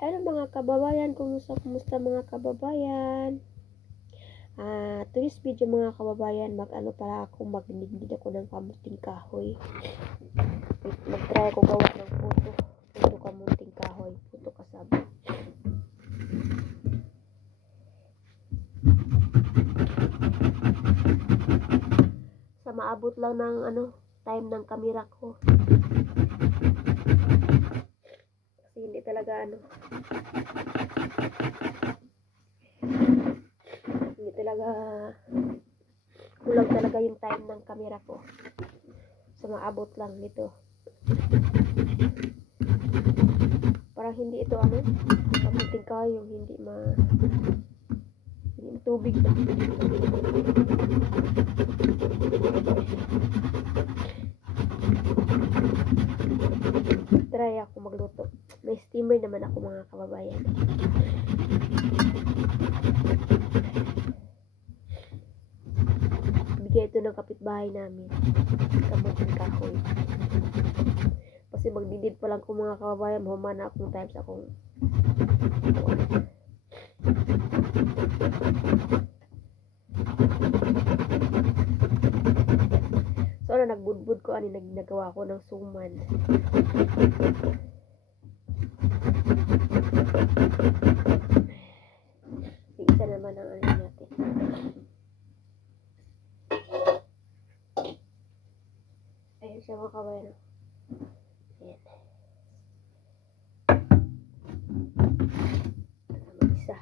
Hello mga kababayan, kumusta mga kababayan? Today's video mga kababayan, magninigdig ako ng kamuting kahoy. Mag-try ako gawa ng puto kamuting kahoy, puto kasaba. Sa maabot lang ng time ng kamera ko. Kasi hindi talaga kulang talaga yung time ng kamera ko. So maabot lang nito. Parang hindi ito kamuting kahoy, yung hindi tubig. Try ako magluto. May steamer naman ako mga kababayan. Bigay ito ng kapitbahay namin. Kamuting kahoy. Kasi magdidid pa lang ko mga kababayan. Humana akong times akong so nagbudbud ko nagawa ko ng suman. Isa naman ang natin. Ayan siya mga kababayan. Ayan. Isa.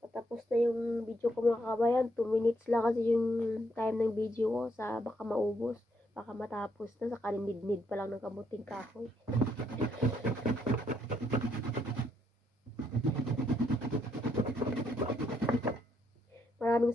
Patapos na yung video ko mga kababayan. 2 minutes lang kasi yung time ng video ko. Baka maubos. Baka matapos na. Saka nid pa lang ng kamuting kahoy. Maraming